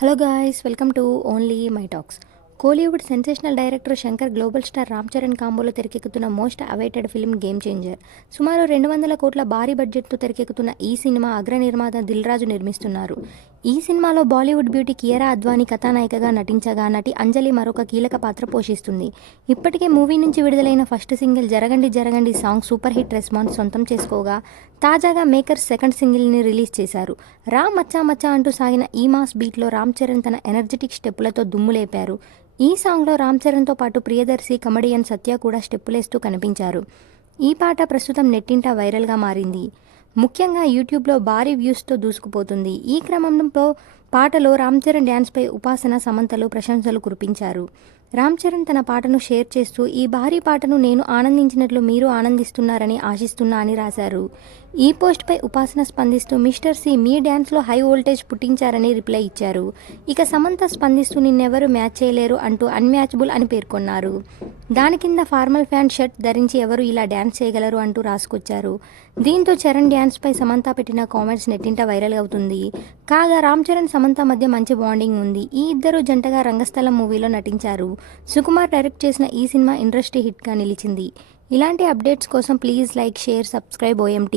Hello guys, welcome to only my talks. Kollywood sensational director Shankar global star Ram Charan కాంబోలో తెరకెక్కుతున్న most awaited film game changer. సుమారు 200 కోట్ల భారీ బడ్జెట్తో తెరకెక్కుతున్న ఈ సినిమా అగ్ర నిర్మాత దిల్ రాజు నిర్మిస్తున్నారు. ఈ సినిమాలో బాలీవుడ్ బ్యూటీ కియారా అద్వానీ కథానాయికగా నటించగా, నటి అంజలి మరొక కీలక పాత్ర పోషిస్తుంది. ఇప్పటికే మూవీ నుంచి విడుదలైన ఫస్ట్ సింగిల్ జరగండి జరగండి సాంగ్ సూపర్ హిట్ రెస్పాన్స్ సొంతం చేసుకోగా, తాజాగా మేకర్స్ సెకండ్ సింగిల్ని రిలీజ్ చేశారు. రామ్ మచ్చా మచ్చా అంటూ సాగిన ఈ మాస్ బీట్లో రామ్ చరణ్ తన ఎనర్జెటిక్ స్టెప్పులతో దుమ్ములేపారు. ఈ సాంగ్లో రామ్ చరణ్తో పాటు ప్రియదర్శి, కమెడియన్ సత్య కూడా స్టెప్పులేస్తూ కనిపించారు. ఈ పాట ప్రస్తుతం నెట్టింట వైరల్గా మారింది. ముఖ్యంగా యూట్యూబ్లో భారీ వ్యూస్తో దూసుకుపోతుంది. ఈ క్రమంలో పాటలో రామ్ చరణ్ డ్యాన్స్పై ఉపాసన, సమంతలు ప్రశంసలు కురిపించారు. రామ్ చరణ్ తన పాటను షేర్ చేస్తూ, ఈ భారీ పాటను నేను ఆనందించినట్లు మీరు ఆనందిస్తున్నారని ఆశిస్తున్నా అని రాశారు. ఈ పోస్ట్పై ఉపాసన స్పందిస్తూ, మిస్టర్ సి మీ డ్యాన్స్లో హై వోల్టేజ్ పుట్టించారని రిప్లై ఇచ్చారు. ఇక సమంత స్పందిస్తూ, నిన్నెవరు మ్యాచ్ చేయలేరు అంటూ అన్మ్యాచబుల్ అని పేర్కొన్నారు. దాని కింద ఫార్మల్ ప్యాంట్ షర్ట్ ధరించి ఎవరు ఇలా డ్యాన్స్ చేయగలరు అంటూ రాసుకొచ్చారు. దీంతో చరణ్ డ్యాన్స్పై సమంత పెట్టిన కామెంట్స్ నెట్టింట వైరల్ అవుతుంది. కాగా రామ్ చరణ్, సమంత మధ్య మంచి బాండింగ్ ఉంది. ఈ ఇద్దరు జంటగా రంగస్థలం మూవీలో నటించారు. సుకుమార్ డైరెక్ట్ చేసిన ఈ సినిమా ఇండస్ట్రీ హిట్గా నిలిచింది. ఇలాంటి అప్డేట్స్ కోసం please like, share, subscribe OMT.